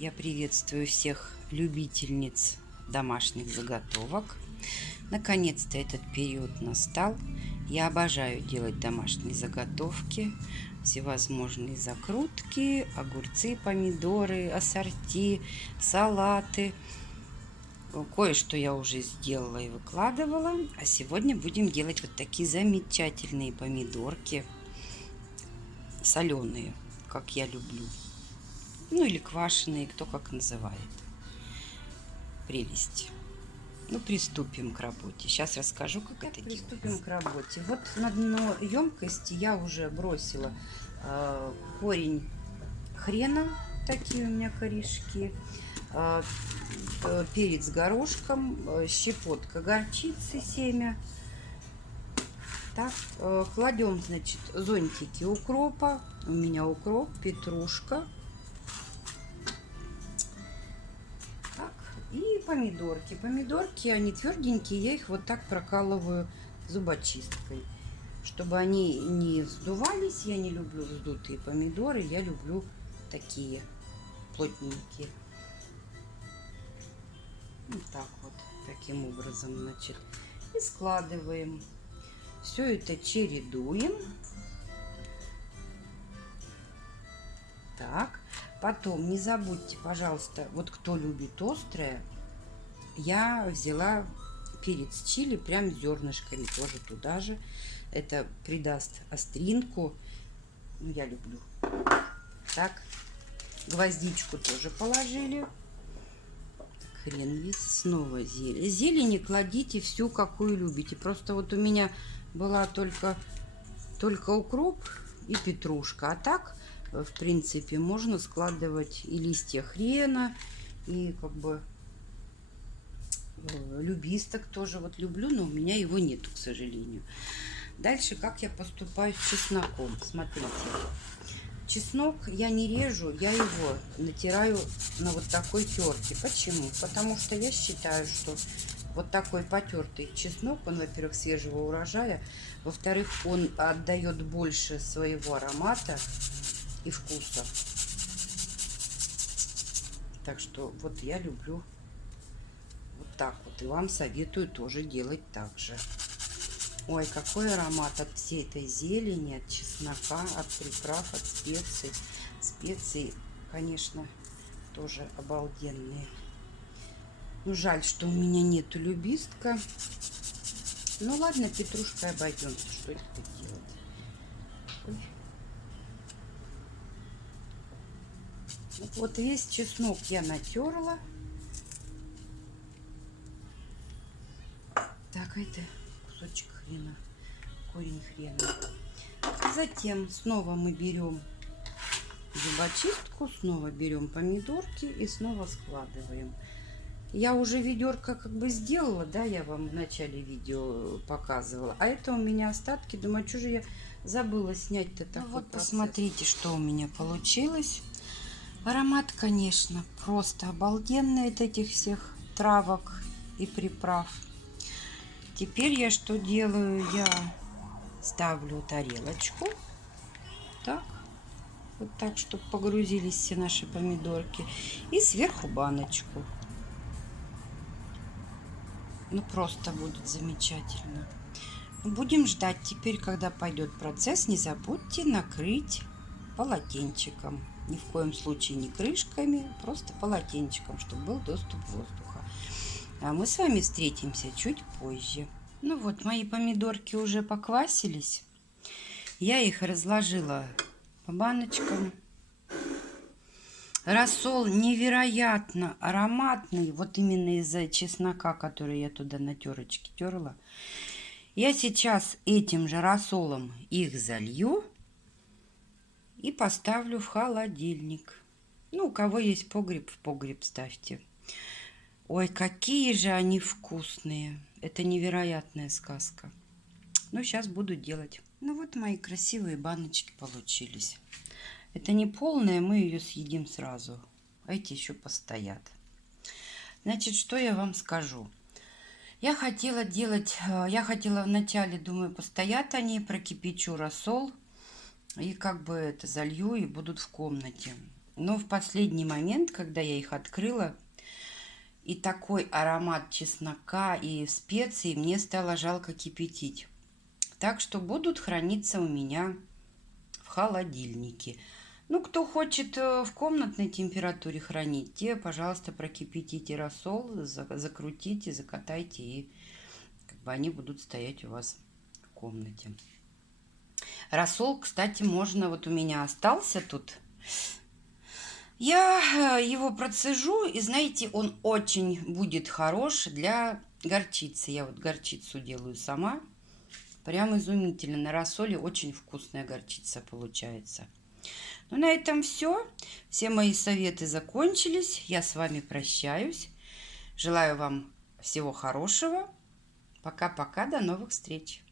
Я приветствую всех любительниц домашних заготовок. Наконец-то этот период настал. Я обожаю делать домашние заготовки, всевозможные закрутки, огурцы, помидоры, ассорти, салаты. Кое-что я уже сделала и выкладывала. А сегодня будем делать вот такие замечательные помидорки, соленые, как я люблю. Ну или квашеные, кто как называет. Прелесть. Ну, приступим к работе. Сейчас расскажу, как это делать. Приступим к работе. Вот на дно емкости я уже бросила корень хрена, такие у меня корешки, перец горошком, щепотка горчицы, семя. Так, кладем, значит, зонтики укропа. У меня укроп, петрушка. Так, и помидорки. Помидорки, они тверденькие, я их вот так прокалываю зубочисткой, чтобы они не вздувались. Я не люблю вздутые помидоры, я люблю такие плотненькие. Вот так вот, таким образом, значит, и складываем. Все это чередуем. Так, потом не забудьте, пожалуйста, вот кто любит острое, я взяла перец чили прям зернышками тоже туда же. Это придаст остринку. Ну, я люблю. Так, гвоздичку тоже положили. Хрен весь. Снова зелень. Зелени кладите всю, какую любите. Просто вот у меня была только укроп и петрушка. А так, в принципе, можно складывать и листья хрена, и как бы любисток тоже вот люблю, но у меня его нету, к сожалению. Дальше, как я поступаю с чесноком. Смотрите. Чеснок я не режу, я его натираю на вот такой терке. Почему? Потому что я считаю, что вот такой потертый чеснок, он, во-первых, свежего урожая, во-вторых, он отдает больше своего аромата и вкуса. Так что вот я люблю вот так вот. И вам советую тоже делать так же. Ой, какой аромат от всей этой зелени, от чеснока, от приправ, от специй. Специи, конечно, тоже обалденные. Ну, жаль, что у меня нету любистка. Ну, ладно, петрушкой обойдемся. Что это делать? Ой. Вот весь чеснок я натерла. Так, это кусочек хрена, корень хрена. Затем снова мы берем зубочистку, снова берем помидорки и снова складываем. Я уже ведерко как бы сделала, да, я вам в начале видео показывала. А это у меня остатки. Думаю, что же я забыла снять-то такой вот процесс. Посмотрите, что у меня получилось. Аромат, конечно, просто обалденный от этих всех травок и приправ. Теперь я что делаю? Я ставлю тарелочку. Так. Вот так, чтобы погрузились все наши помидорки. И сверху баночку. Ну, просто будет замечательно. Будем ждать теперь, когда пойдет процесс. Не забудьте накрыть полотенчиком. Ни в коем случае не крышками, просто полотенчиком, чтобы был доступ воздуха. А мы с вами встретимся чуть позже. Ну вот, мои помидорки уже поквасились. Я их разложила по баночкам. Рассол невероятно ароматный, вот именно из-за чеснока, который я туда на терочке терла. Я сейчас этим же рассолом их залью и поставлю в холодильник. Ну, у кого есть погреб, в погреб ставьте. Ой, какие же они вкусные. Это невероятная сказка. Ну, сейчас буду делать. Ну, вот мои красивые баночки получились. Это не полная, мы ее съедим сразу. А эти еще постоят. Значит, что я вам скажу. Я хотела вначале, думаю, постоят они, прокипячу рассол. И как бы это залью, и будут в комнате. Но в последний момент, когда я их открыла, и такой аромат чеснока и специй, мне стало жалко кипятить. Так что будут храниться у меня в холодильнике. Ну, кто хочет в комнатной температуре хранить, те, пожалуйста, прокипятите рассол, закрутите, закатайте, и как бы они будут стоять у вас в комнате. Рассол, кстати, можно, вот у меня остался тут. Я его процежу, и знаете, он очень будет хорош для горчицы. Я вот горчицу делаю сама. Прям изумительно. На рассоле очень вкусная горчица получается. Ну, на этом все. Все мои советы закончились. Я с вами прощаюсь. Желаю вам всего хорошего. Пока-пока. До новых встреч.